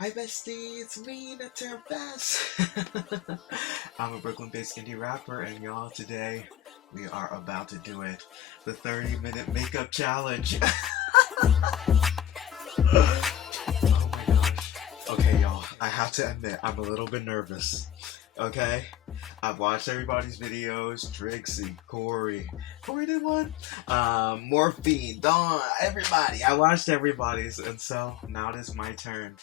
Hi bestie, it's me, NETER BES. I'm a Brooklyn-based indie rapper, and y'all, today we are about to do it. The 30-minute makeup challenge. Oh my gosh. Okay, y'all, I have to admit, I'm a little bit nervous. Okay? I've watched everybody's videos. Trixie, Corey did one. Morphine, Dawn, everybody. I watched everybody's, and so now it is my turn.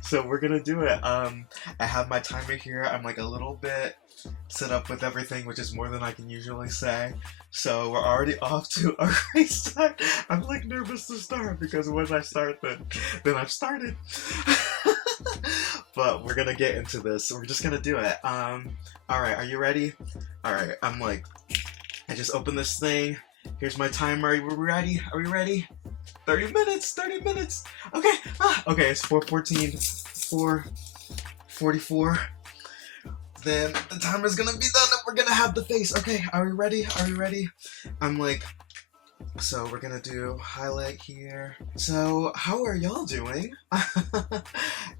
So we're gonna do it. I have my timer here. I'm like a little bit set up with everything, which is more than I can usually say. So we're already off to a great start. I'm like nervous to start because once I start, then I've started. But we're gonna get into this. So we're just gonna do it. Alright, are you ready? Alright, I just opened this thing. Here's my timer. Are we ready? Are we ready? 30 minutes, 30 minutes. Okay, okay, it's 4:14, 4:44. Then the timer's gonna be done and we're gonna have the face. Okay, are we ready? Are we ready? So we're gonna do highlight here. So how are y'all doing?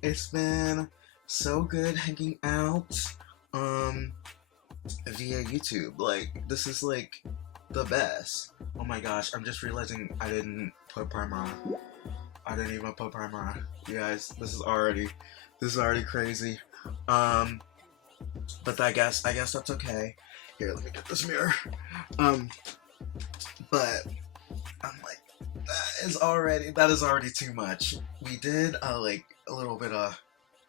It's been so good hanging out via YouTube. Like, this is like the best. Oh my gosh, I'm just realizing I didn't put primer on. I didn't even put primer on. You guys, this is already crazy. But I guess that's okay. Here, let me get this mirror. But I'm like, that is already too much. We did like a little bit of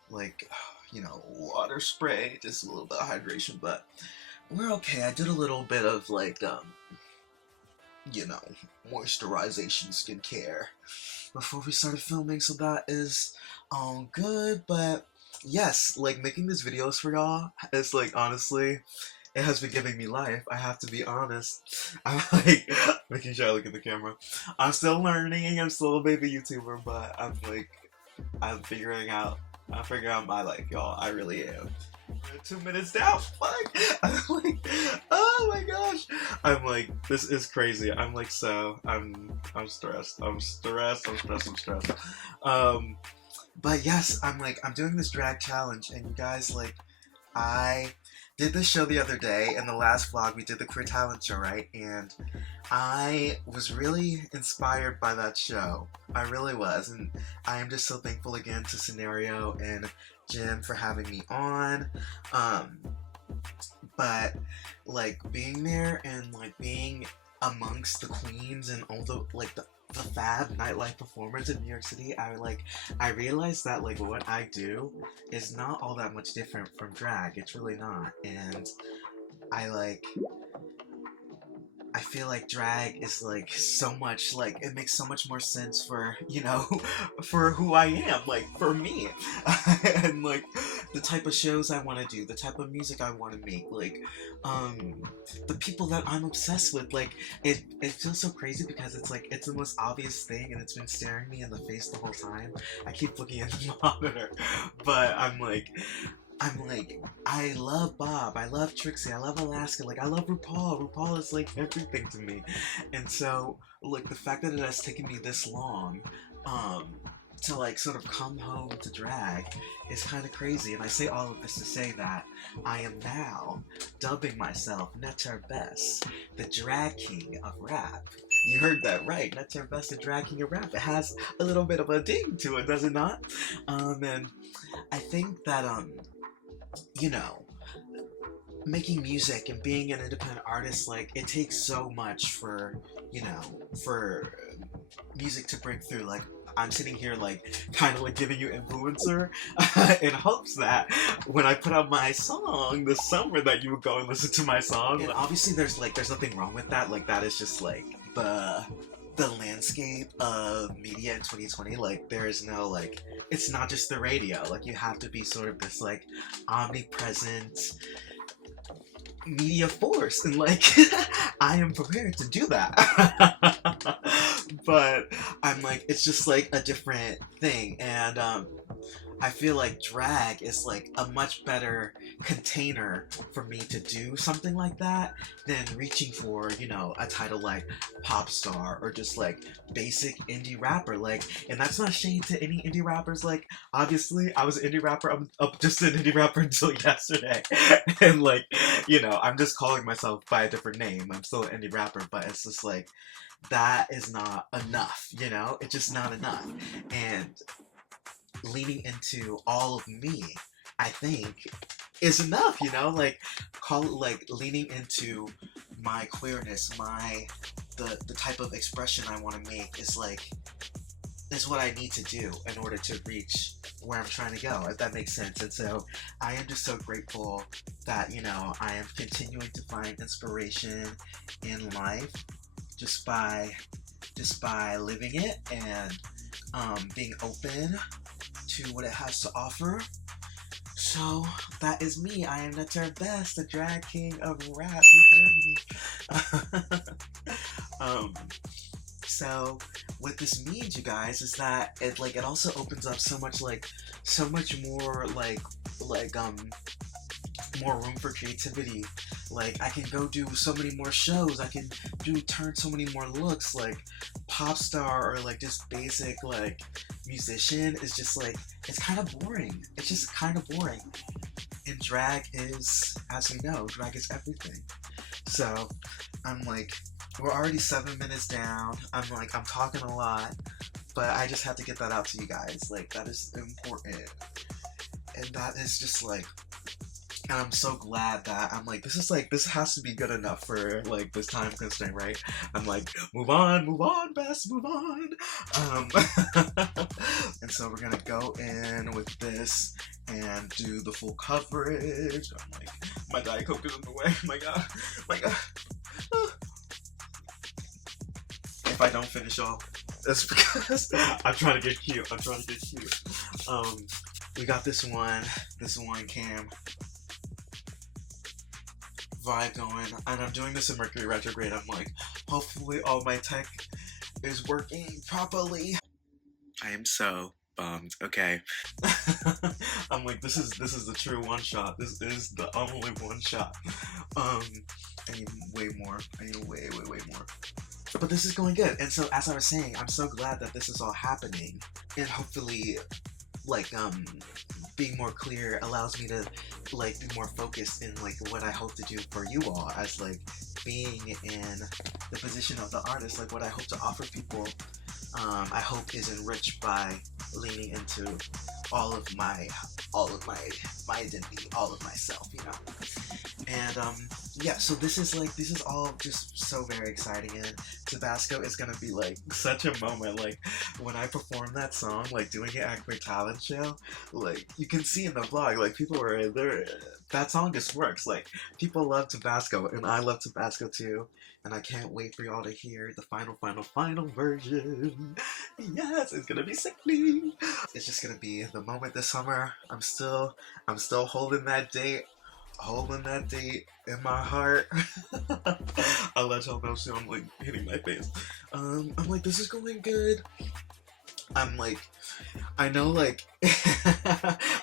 like, you know, water spray, just a little bit of hydration, but we're okay. I did a little bit of like you know, moisturization skincare before we started filming, so that is all good. But yes, like, making these videos for y'all is like, honestly, it has been giving me life. I have to be honest. I'm like making sure I look at the camera. I'm still learning. I'm still a baby YouTuber, but I'm figuring out my life, y'all. I really am. We're 2 minutes down. Fuck. I'm like, oh my gosh. I'm like, this is crazy. I'm like, I'm stressed. I'm stressed. But yes, I'm doing this drag challenge, and you guys, like, I did this show the other day. In the last vlog, we did the queer talent show, right? And I was really inspired by that show. I really was, and I am just so thankful again to Scenario and Jim for having me on. But like, being there and like being amongst the queens and all the like the fab nightlife performers in New York City, I realized that like what I do is not all that much different from drag. It's really not. And I feel like drag is like so much, like, it makes so much more sense for, you know, for who I am, like, for me. And like the type of shows I want to do, the type of music I want to make, like the people that I'm obsessed with. Like, it feels so crazy because it's like, it's the most obvious thing and it's been staring me in the face the whole time. I keep looking at the monitor, but I'm like, I love Bob, I love Trixie, I love Alaska, like, I love RuPaul. RuPaul is like everything to me. And so, like, the fact that it has taken me this long to like sort of come home to drag is kind of crazy. And I say all of this to say that I am now dubbing myself NETER BES, the drag king of rap. You heard that right, NETER BES, the drag king of rap. It has a little bit of a ding to it, does it not? And I think that you know, making music and being an independent artist, like, it takes so much for, you know, for music to break through. Like, I'm sitting here, like, kind of like giving you influencer in hopes that when I put out my song this summer that you would go and listen to my song. And obviously there's nothing wrong with that. Like, that is just like the landscape of media in 2020. Like, there is no, like, it's not just the radio. Like, you have to be sort of this like omnipresent media force, and like I am prepared to do that. But I'm like, it's just like a different thing. And I feel like drag is like a much better container for me to do something like that than reaching for, you know, a title like pop star or just like basic indie rapper. Like, and that's not shade to any indie rappers. Like, obviously, I was an indie rapper. I'm just an indie rapper until yesterday. And like, you know, I'm just calling myself by a different name. I'm still an indie rapper, but it's just like, that is not enough, you know? It's just not enough. And leaning into all of me, I think, is enough, you know? Like, call it like leaning into my queerness, the type of expression I want to make is like, is what I need to do in order to reach where I'm trying to go, if that makes sense. And so I am just so grateful that, you know, I am continuing to find inspiration in life just by living it and being open to what it has to offer. So that is me. I am NETER BES, the drag king of rap. You heard me. So what this means, you guys, is that it also opens up so much more more room for creativity. Like, I can go do so many more shows. I can turn so many more looks. Like, pop star or like just basic like musician is just like, it's kind of boring. It's just kind of boring. And drag is, as we know, drag is everything. So I'm like, we're already 7 minutes down. I'm talking a lot, but I just have to get that out to you guys. Like, that is important. And that is just like, and I'm so glad that I'm like, this has to be good enough for like this time constraint, right? I'm like, move on, Bess, move on. And so we're gonna go in with this and do the full coverage. I'm like, my Diet Coke is in the way. My God. If I don't finish off, that's because I'm trying to get cute. We got this one cam vibe going, and I'm doing this in Mercury retrograde. I'm like, hopefully all my tech is working properly. I am so bummed. Okay. I'm like, this is the true one shot. This is the only one shot. I need way more. I need way more. But this is going good. And so, as I was saying, I'm so glad that this is all happening, and hopefully, like, being more clear allows me to like be more focused in like what I hope to do for you all, as like being in the position of the artist. Like, what I hope to offer people, I hope is enriched by leaning into all of my identity, all of myself, you know. And yeah, so this is all just so very exciting, and Tabasco is gonna be like such a moment. Like, when I perform that song, like doing it at Queer Talent Show, like you can see in the vlog, like people were there. That song just works. Like, people love Tabasco, and I love Tabasco too. And I can't wait for y'all to hear the final version. Yes, it's gonna be sickening. It's just gonna be the moment this summer. I'm still holding that date. In my heart. I'll let y'all know soon. I'm like hitting my face. I'm like, this is going good. I'm like, I know, like,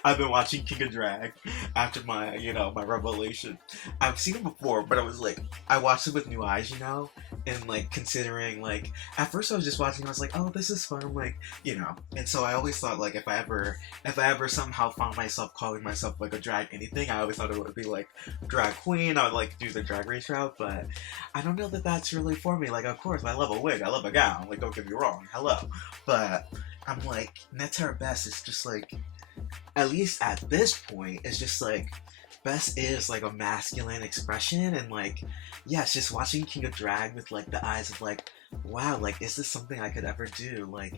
I've been watching King of Drag after my revelation. I've seen it before, but I was like, I watched it with new eyes, you know, and like considering, like, at first I was just watching, I was like, oh, this is fun, like, you know, and so I always thought, like, if I ever somehow found myself calling myself like a drag anything, I always thought it would be like drag queen. I would like do the drag race route, but I don't know that that's really for me. Like, of course, I love a wig, I love a gown, like, don't get me wrong, hello, but I'm like, NETER BES is just like, at least at this point, it's just like, BES is like a masculine expression, and like, yes, just watching King of Drag with like the eyes of like, wow, like, is this something I could ever do? Like,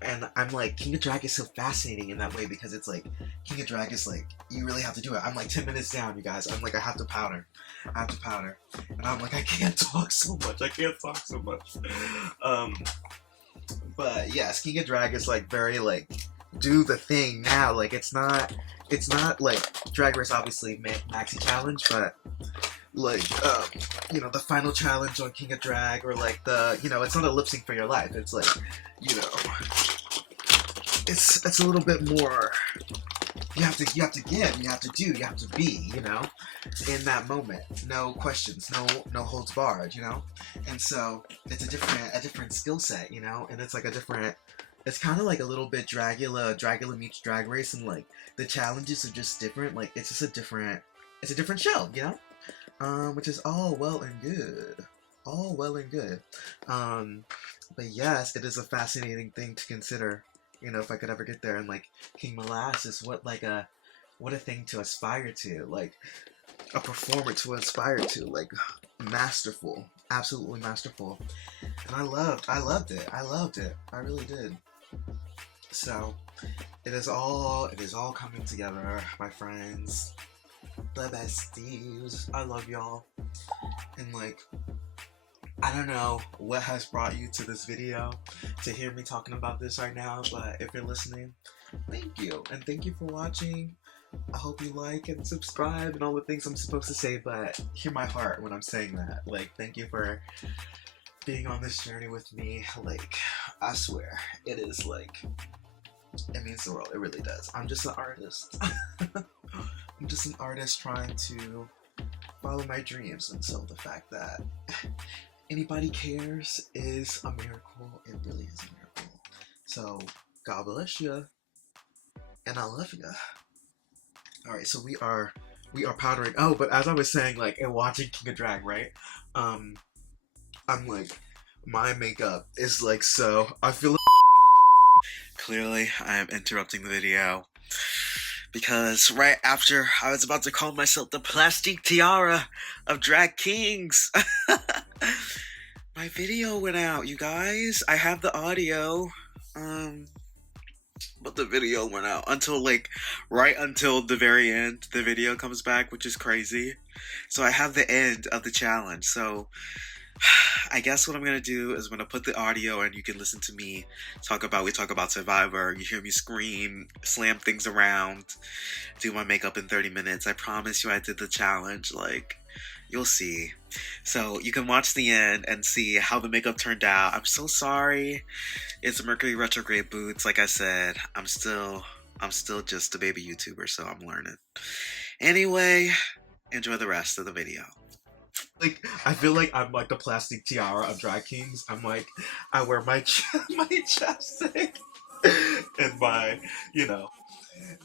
and I'm like, King of Drag is so fascinating in that way, because it's like, King of Drag is like, you really have to do it. I'm like 10 minutes down, you guys. I'm like, I have to powder. And I'm like, I can't talk so much. But yes, King of Drag is like very like, do the thing now. Like, it's not like Drag Race, obviously maxi challenge, but like you know, the final challenge on King of Drag, or like the, you know, it's not a lip sync for your life. It's like, you know, it's a little bit more. You have to give, you have to do, you have to be, you know, in that moment. No questions, no holds barred, you know. And so it's a different skill set, you know, and it's like a different. It's kind of like a little bit Dragula meets Drag Race, and like the challenges are just different. Like it's just a different show, you know, which is all well and good, all well and good. But yes, it is a fascinating thing to consider. You know, if I could ever get there, and like King Molasses, what a thing to aspire to, like a performer to aspire to, like masterful, absolutely masterful. And I loved it. I really did. So it is all coming together, my friends, the besties. I love y'all. And like, I don't know what has brought you to this video to hear me talking about this right now, but if you're listening, thank you. And thank you for watching. I hope you like and subscribe and all the things I'm supposed to say, but hear my heart when I'm saying that. Like, thank you for being on this journey with me. Like, I swear, it is like, it means the world. It really does. I'm just an artist. I'm just an artist trying to follow my dreams, and so the fact that anybody cares is a miracle. It really is a miracle. So, God bless you, and I love you. Alright, so we are powdering. Oh, but as I was saying, like, and watching King of Drag, right? I'm like, my makeup is like, so, I feel like clearly I am interrupting the video because right after I was about to call myself the plastic tiara of drag kings, my video went out, you guys. I have the audio, but the video went out until like right until the very end. The video comes back, which is crazy. So I have the end of the challenge. So I guess what I'm gonna do is I'm gonna put the audio and you can listen to me we talk about Survivor. You hear me scream, slam things around, do my makeup in 30 minutes. I promise you I did the challenge. Like, you'll see. So you can watch the end and see how the makeup turned out. I'm so sorry. It's Mercury retrograde boots. Like I said, I'm still just a baby YouTuber, so I'm learning. Anyway, enjoy the rest of the video. Like, I feel like I'm like the plastic tiara of drag kings. I'm like, I wear my my chapstick and my, you know,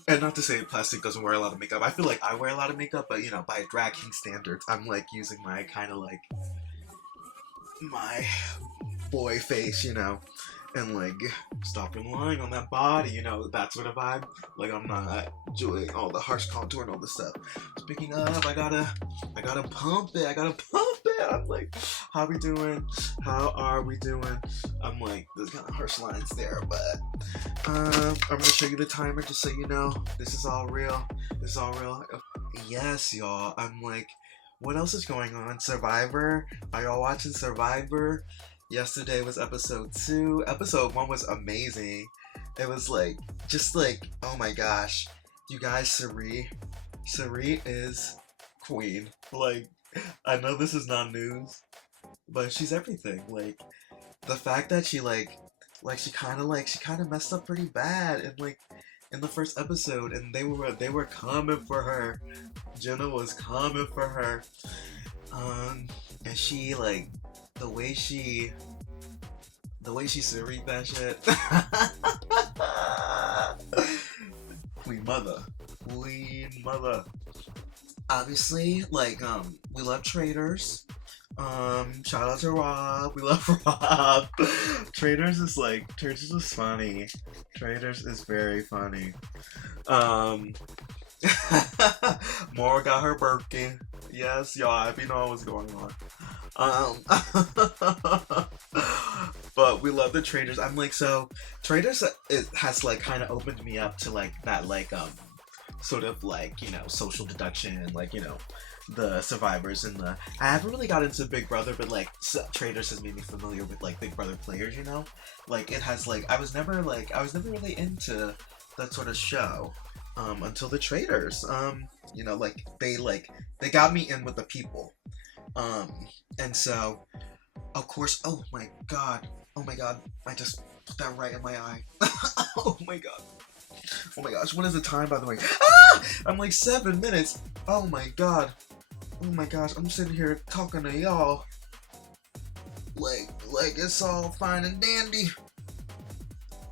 and not to say plastic doesn't wear a lot of makeup. I feel like I wear a lot of makeup, but you know, by drag king standards, I'm like using my kind of like my boy face, you know, and like stop relying on that body, you know, that sort of vibe. Like, I'm not doing all the harsh contour and all this stuff. Speaking of, I gotta pump it. I'm like, how we doing? How are we doing? I'm like, there's kind of harsh lines there, but I'm gonna show you the timer just so you know this is all real. This is all real. Yes, y'all. I'm like, what else is going on? Survivor? Are y'all watching Survivor? Yesterday was episode 2. Episode 1 was amazing. It was like, just like, oh my gosh. You guys, Sari is queen. Like, I know this is not news, but she's everything. Like, the fact that she she kind of messed up pretty bad in the first episode, and they were coming for her. Jenna was coming for her. And she, like, the way she Sari that shit. Queen mother. Obviously, like, we love Traitors. Shout out to Rob. We love Rob. Traitors is funny. Traitors is very funny. Maura got her Birkin. Yes, y'all, if you know what's going on. But we love the Traitors. I'm like, so Traitors has like kind of opened me up to like that, like sort of like, you know, social deduction and like, you know, the survivors and I haven't really got into Big Brother, but like Traitors has made me familiar with like Big Brother players, you know, like it has like I was never really into that sort of show until the Traitors. You know, like they got me in with the people. Um, and so, of course, oh my god, I just put that right in my eye. Oh my god. Oh my gosh, what is the time, by the way? Ah! I'm like 7 minutes. Oh my god. Oh my gosh, I'm sitting here talking to y'all like it's all fine and dandy.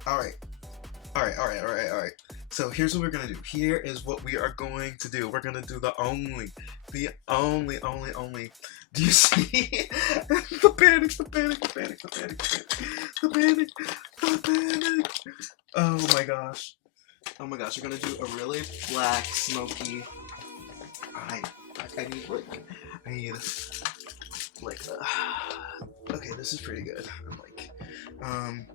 Alright. Alright. So here's what we're gonna do. Here is what we are going to do. We're gonna do the only. Do you see? The panic. Oh my gosh. Oh my gosh, we're gonna do a really black, smoky. I need like okay, this is pretty good. I'm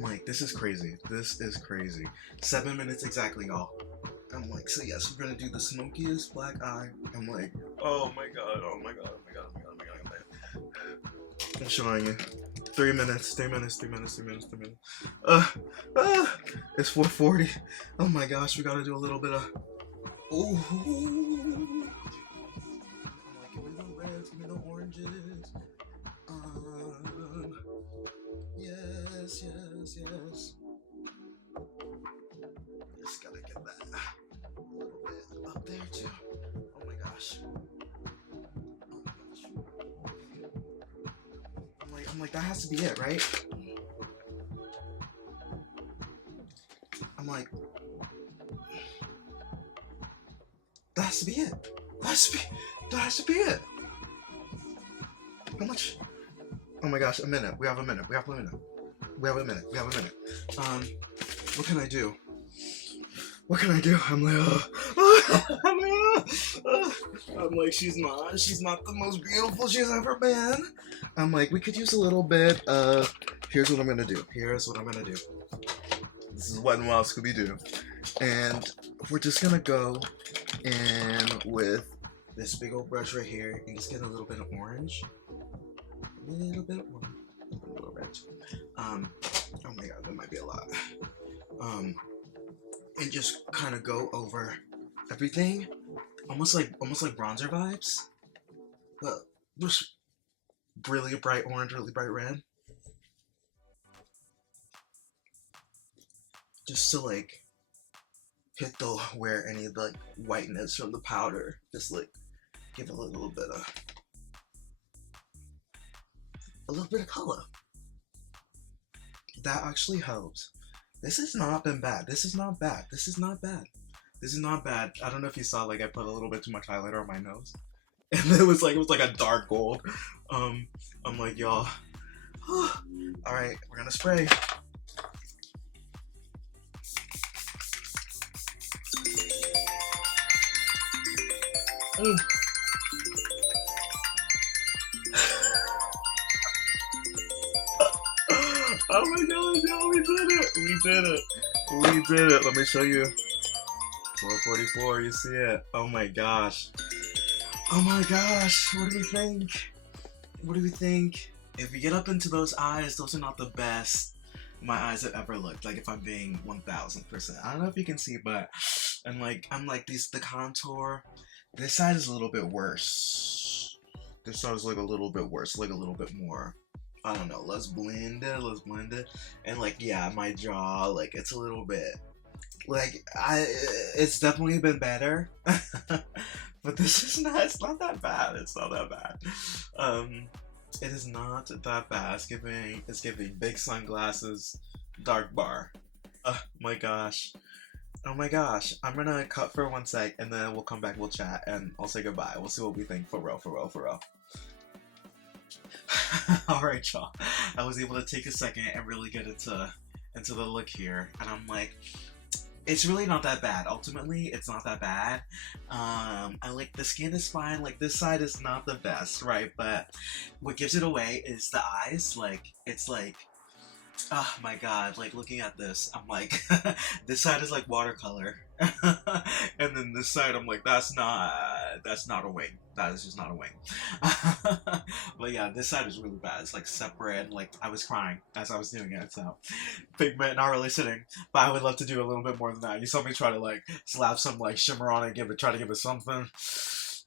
like, this is crazy. This is crazy. 7 minutes exactly, y'all. I'm like, so yes, we're gonna do the smokiest black eye. I'm like, oh my god. I'm showing you. 3 minutes. It's 4:40. Oh my gosh, we gotta do a little bit of. Ooh. I'm like, give me the reds, give me the oranges. Yes. Just gotta get that a little bit up there too. Oh my gosh. I'm like, that has to be it, right? I'm like, that has to be it. That has to be it. How much? Oh my gosh, a minute. We have a minute. What can I do? I'm like, I'm like, she's not the most beautiful she's ever been. I'm like, we could use a little bit of, here's what I'm gonna do. This is Wet n Wild Scooby-Doo. And we're just gonna go in with this big old brush right here and just get a little bit of orange. A little bit red. Oh my god, that might be a lot. And just kind of go over everything, almost like bronzer vibes, but just really bright orange, really bright red, just to like hit the where any like whiteness from the powder, just like give it a little bit of color. That actually helps. This has not been bad. This is not bad. I don't know if you saw, like, I put a little bit too much highlighter on my nose, and it was like a dark gold. I'm like, y'all. All right, we're gonna spray. Oh my god, y'all, we did it. Let me show you. 444, you see it. Oh my gosh. What do we think? If we get up into those eyes, those are not the best my eyes have ever looked. Like, if I'm being 1000%. I don't know if you can see, but I'm like the contour. This side is a little bit worse. This side is like a little bit worse, like a little bit more. I don't know, let's blend it. And like, yeah, my jaw, like, it's a little bit, like, it's definitely been better. But it's not that bad. It is not that bad. It's giving big sunglasses, dark bar. Oh my gosh. I'm gonna cut for 1 sec, and then we'll come back, we'll chat, and I'll say goodbye. We'll see what we think, for real. Alright, y'all. I was able to take a second and really get into the look here, and I'm like, it's really not that bad. Ultimately, it's not that bad. I like, the skin is fine. Like, this side is not the best, right? But what gives it away is the eyes. Like, it's like, oh my god, like, looking at this, I'm like, this side is like watercolor. And then this side, I'm like, that's not a wing. That is just not a wing. But yeah, this side is really bad. It's like separate, like, I was crying as I was doing it, so pigment not really sitting. But I would love to do a little bit more than that. You saw me try to like slap some like shimmer on it, try to give it something.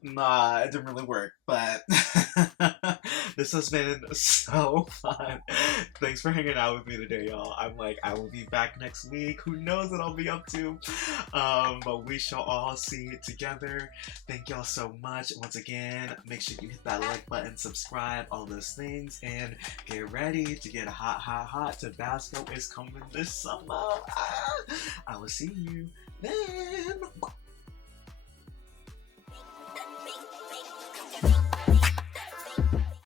Nah, it didn't really work, but this has been so fun. Thanks for hanging out with me today, y'all. I will be back next week. Who knows what I'll be up to? But we shall all see it together. Thank y'all so much. Once again, make sure you hit that like button, subscribe, all those things, and get ready to get hot, hot, hot. Tabasco is coming this summer. I will see you then.